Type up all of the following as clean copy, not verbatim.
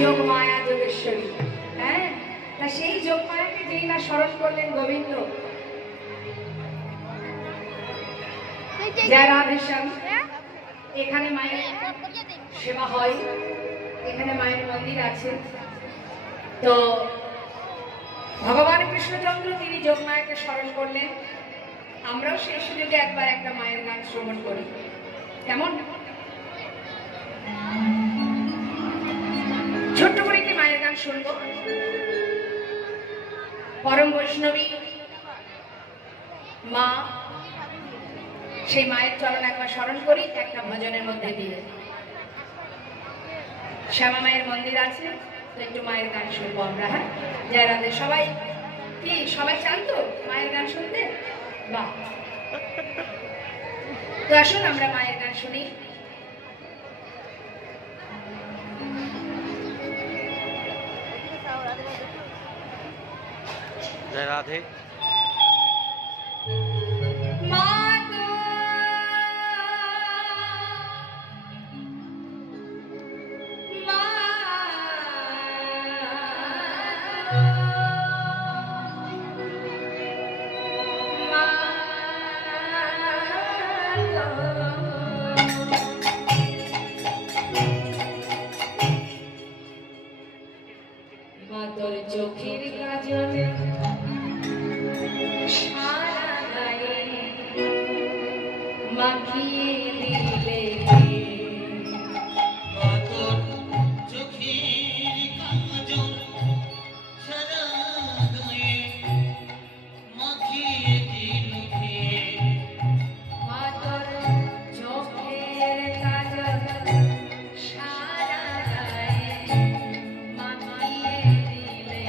যোগমায়া যোগেশ্বরী। হ্যাঁ, তা সেই যোগমায়াকে যেই না স্মরণ করলেন গোবিন্দ, জয় রাধেশ্যাম। এখানে মায়ের সেবা হয়, এখানে মায়ের মন্দির আছে। তো ভগবান কৃষ্ণচন্দ্র তিনি যোগমায়াকে স্মরণ করলেন। আমরাও সেই সুযোগে একবার একটা মায়ের গান শ্রবণ করি, কেমন? ছোট্ট করে কি মায়ের গান শুনবো। পরম বৈষ্ণবী মা, সেই মায়ের চরণ একবার স্মরণ করি একটা ভজনের মধ্যে দিয়ে। শ্যামা মায়ের মন্দির আছে, তো একটু মায়ের গান শুনবো আমরা। হ্যাঁ, জয় রাধে। সবাই কি সবাই চান তো মায়ের গান শুনতে? বাহ, তো আসুন আমরা মায়ের গান শুনি। जय राधे। তোর চোখের কাজলে সারা গায়ে মাখিয়ে দিলে, তোর চোখের কাজল সারা গায়ে মাখিয়ে দিলে, মা তোর চোখের কাজল সারা গায়ে মাখিয়ে দিলে,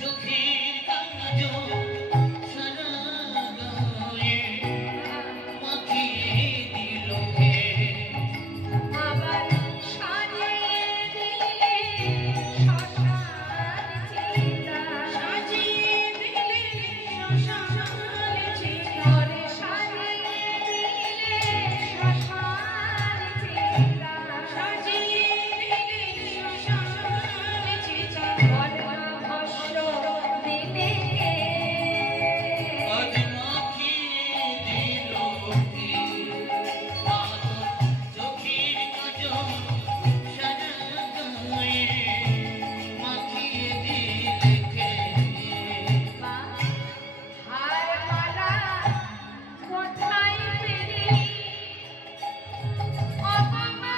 চোখের কাজল সারা গায়ে মাখিয়ে দিল হে, আবার সাজিয়ে দিলে শ্মশান চিতা, সাজিয়ে দিলে শ্মশান চিতা, তোরে সাজিয়ে দিলে শ্মশান চিতা, সাজিয়ে দিলে শ্মশান চিতা, বর্ণভস্য দিলে আজ মাখিয়ে দিল হে, চোখের কাজল সারা গায়ে মাখিয়ে দিলে হে। মা হার মালা কোথায় পেলি অপমা,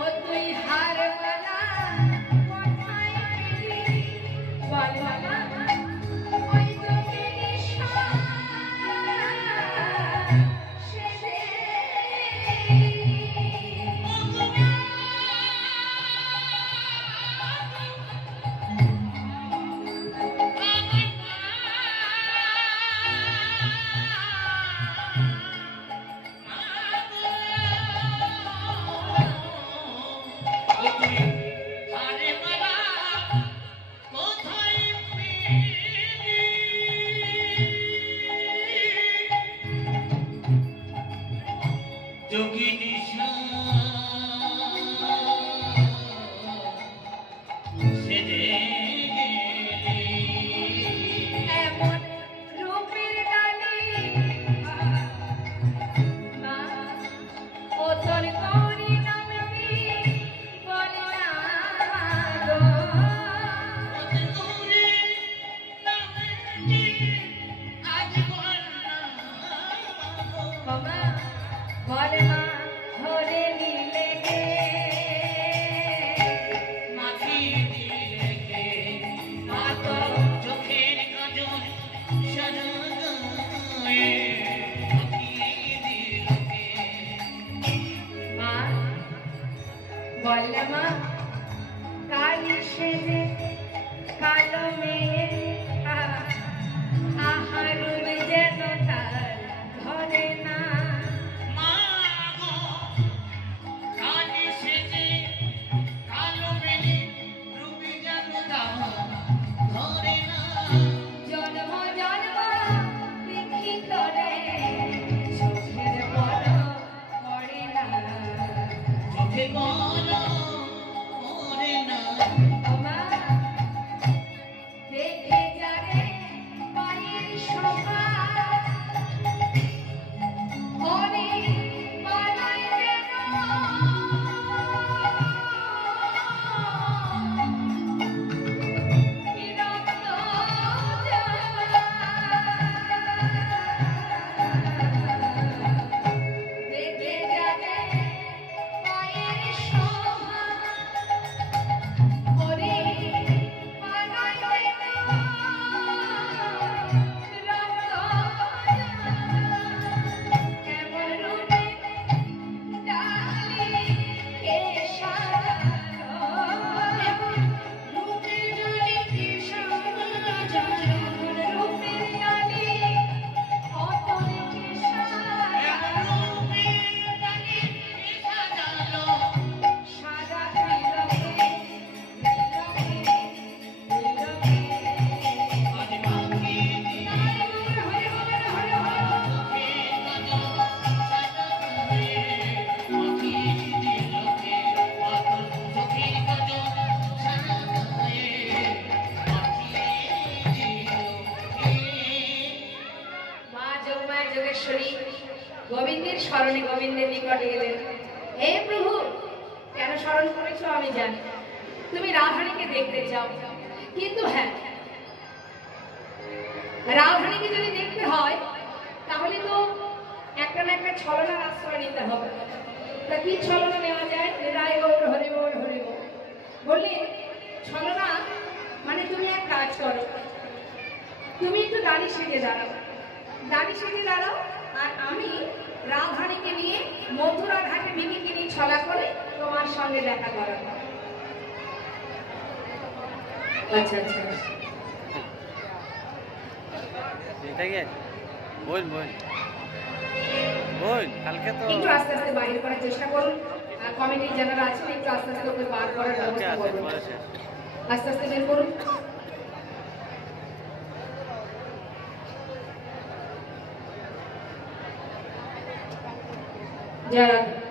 ও তুই হার মালা কোথায় পেলি বল মালা, ওই তো নিশা সেজে আরে মালা কোথায় পেলি, যোগিনী সেজে এমন রূপের ডালি মা, ও তোর গৌরী নামটি বল না গো, গৌরী নামটি আজ বলনা, ও মা বল মা ধরে নিলে গে, মাখিয়ে দিলে কে, মা তোর চোখের কাজল সারা গায়ে মাখিয়ে দিল কে। মা বল মা কালী সেজে কালো মেয়ে আহার যেন তার ঘর রাজরাজেশ্বরী গোবিন্দের স্মরণে গোবিন্দের নিকটে এলেন। হে প্রভু, কেন স্মরণ করেছো আমি জানি, তুমি রাধারানীকে দেখতে চাও, কিন্তু হ্যাঁ, রাধারানীকে যদি দেখতে হয় তাহলে তো একটা না একটা ছলনার আশ্রয় নিতে হবে। তা কি ছলনা নেওয়া যায়? রায় গৌর হরি বল হরি বল বললে ছলনা মানে তুমি এক কাজ করো, তুমি একটু দাড়ি সেজে দাঁড়াও, দাড়ি সেজে দাঁড়াও, আর আমি রাধারানীকে নিয়ে মথুরা ঘাটে বিকিনি ছলা করে তোমার সঙ্গে দেখা করাবো। আচ্ছা আচ্ছা, এটা কি বল বল বল কালকে তো একটু আস্তে আস্তে বাইরে করার চেষ্টা করুন। আর কমিটির যারা আছেন একটু আস্তে আস্তে ওকে বার করার কালকে ব্যবস্থা আছে করুন। পরে শেষ। আস্তে আস্তে বের করুন। জয় রাধে।